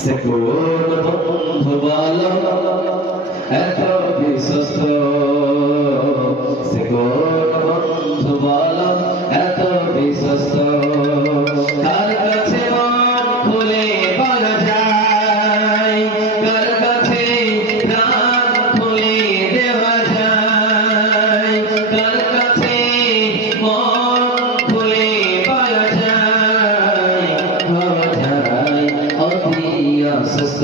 সে কোন বন্ধু বলো এত বিশ্বস্ত, সে কোন বন্ধু বলো এত বিশ্বস্ত, কার কাছে মন খুলে বলা যায়, কার কাছে প্রাণ খুলে দেওয়া যায়, কার কাছে মন খুলে বলা যায়, হওয়া যায় অতি অসুস্থ।